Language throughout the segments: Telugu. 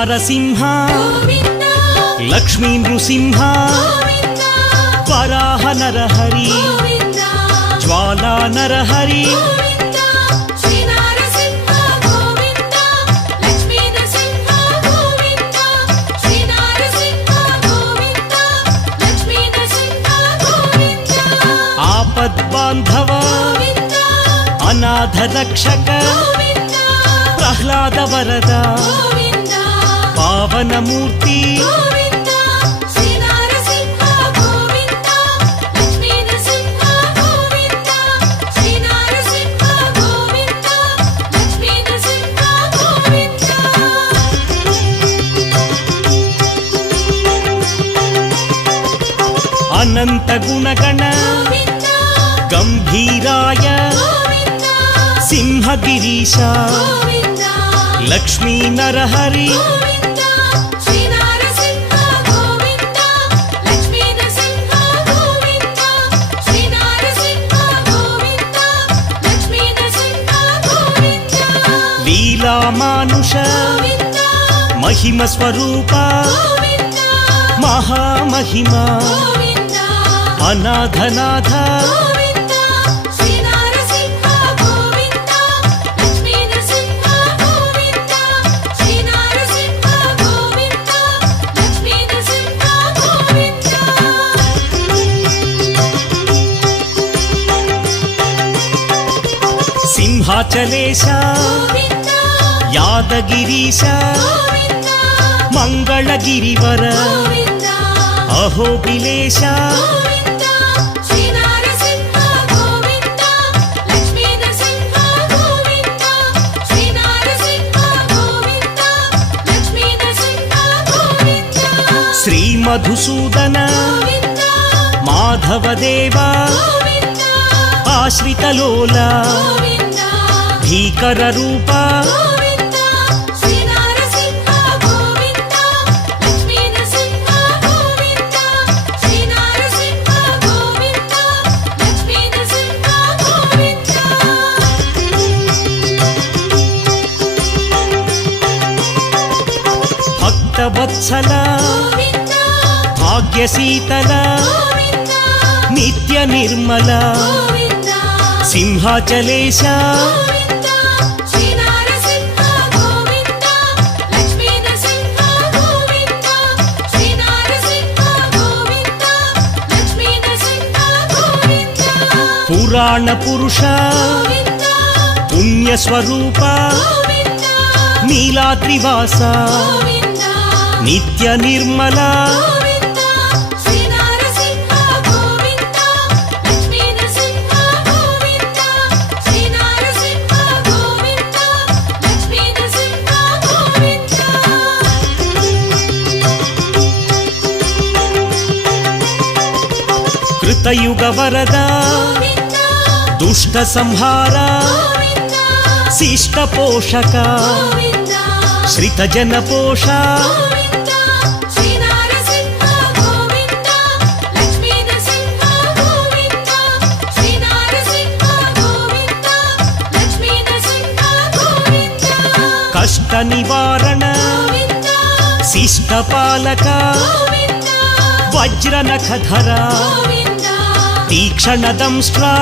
శ్రీనారసింహ లక్ష్మీ నృసింహ వరాహ నరహరి జ్వాలా నరహరి ఆపద్బాంధవ అనాథ రక్షక ప్రహ్లాద వరద పావనమూర్తి అనంత గుణగణ గంభీరాయ సింహగిరీశ లక్ష్మీ నరహరి లీలామానుష మహిమ స్వరూప మహామహిమ అనాథనాథ సింహాచలేశ యాదగిరీశ మంగళగిరివర అహోబిలేశ శ్రీమధుసూదన మాధవదేవ ఆశ్రితలోల భీకర రూప భక్తవత్సల భాగ్యశీతల నిత్య నిర్మల సింహాచలేశ పురాణ పురుష పుణ్యస్వరూప నీలాద్రివాస నిత్య నిర్మల కృతయుగ వరద దుష్ట సంహార శిష్ట పోషక శ్రిత జన పోష కష్ట నివారణ శిష్ట పాలక వజ్ర నఖధర తీక్షణ దంష్ట్రా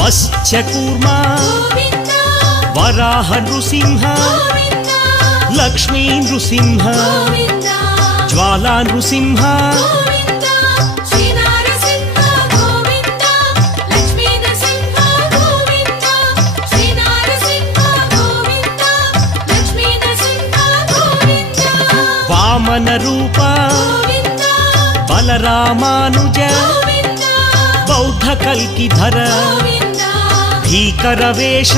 మత్స్యకూర్మ వరాహ నృసింహ లక్ష్మీ నృసింహ జ్వాలా నృసింహ వామన రూప బలరామానుజ బౌద్ధ కల్కిధర భీకర వేష